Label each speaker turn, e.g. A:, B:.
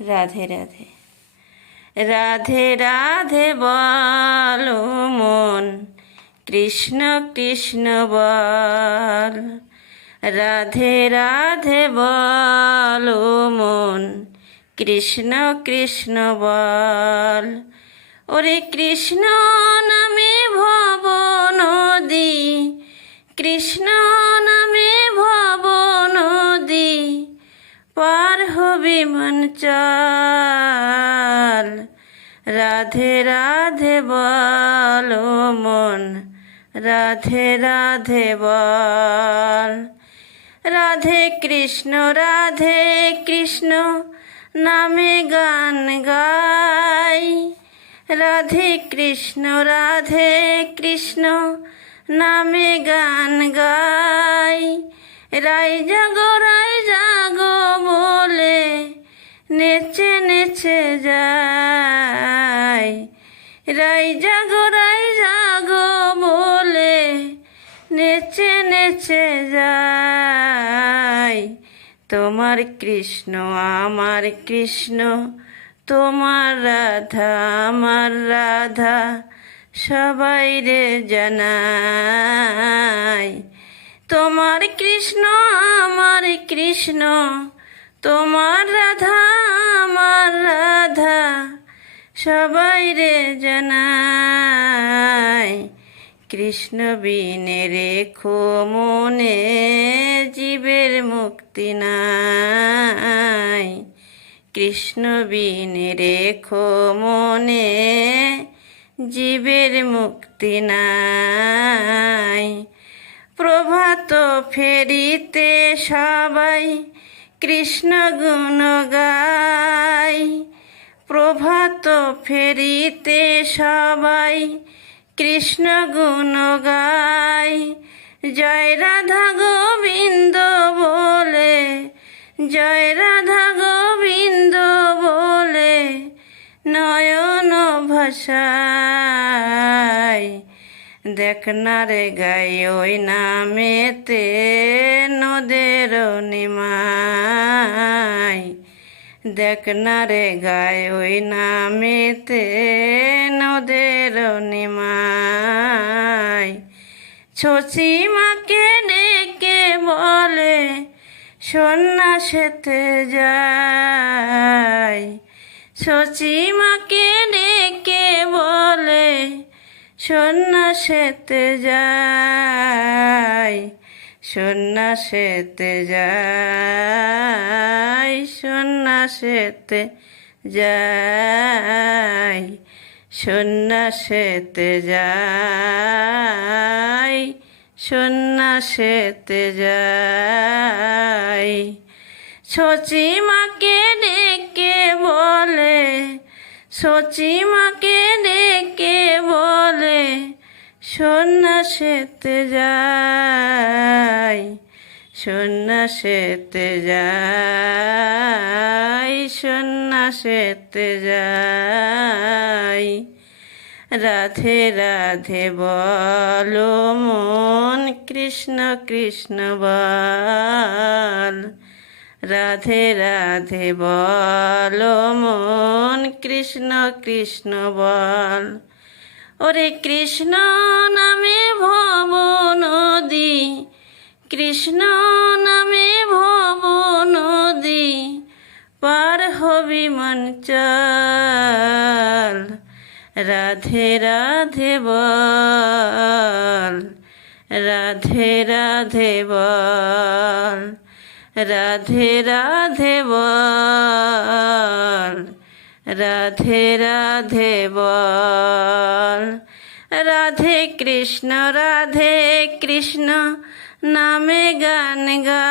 A: রাধে রাধে। রাধে রাধে বলো মন, কৃষ্ণ কৃষ্ণ বল। রাধে রাধে বলো মন, কৃষ্ণ কৃষ্ণ বল। ওরে কৃষ্ণ নামে ভব নদী, কৃষ্ণ নামে মন চল। রাধে রাধে বলো মন। রাধে রাধে বল। রাধে কৃষ্ণ রাধে কৃষ্ণ, নামে গান গাই। রাধে কৃষ্ণ রাধে কৃষ্ণ, নামে গান গাই। রাই জাগো রাই জাগো। তোমার কৃষ্ণ, আমার কৃষ্ণ। তোমার রাধা, আমার রাধা। সবাই রে জানাই। তোমার কৃষ্ণ, আমার কৃষ্ণ। তোমার রাধা, আমার রাধা। সবাই রে জানাই। কৃষ্ণ বিনে রেখো মনে, জীবের মুক্তি নাই কৃষ্ণ বিনে রেখো মনে, জীবের মুক্তি নাই। প্রভাত ফেরিতে সবাই কৃষ্ণ গুণ গাই প্রভাত ফেরিতে সবাই কৃষ্ণ গুণ গাই জয় রাধা গোবিন্দ বলে জয় রাধা গোবিন্দ বলে নয়ন ভাষায়। দেখ না রে গাই, ওই নামেতে নদের নিমাই দেখ না রে গায় ওই নামেতে নদের নিমাই ছচি মাকে ডেকে বলে সন্ন্যাসেতে যায় ছচি মাকে ডেকে বলে, সন্ন্যাসেতে যায় সন্ন্যাসেতে যায় সন্ন্যাসেতে যায় সন্ন্যাসেতে যায় সন্ন্যাসেতে যায় সচি মাকে ডেকে বলে সচি মাকে ডেকে বলে, সন্ন্যাসেতে যায় সন্ন্যাসেতে যায় সন্ন্যাসেতে যায় রাধে রাধে বলো, মন কৃষ্ণ কৃষ্ণ বল। রাধে রাধে বলো, মন কৃষ্ণ কৃষ্ণ বল। ওরে কৃষ্ণ নামে ভব নদী, কৃষ্ণ নামে ভব নদী, পার হবি মন চল। রাধে রাধে বল, রাধে রাধে বল। রাধে রাধে বল রাধে রাধে বল। রাধে কৃষ্ণ রাধে কৃষ্ণ নামে গান গা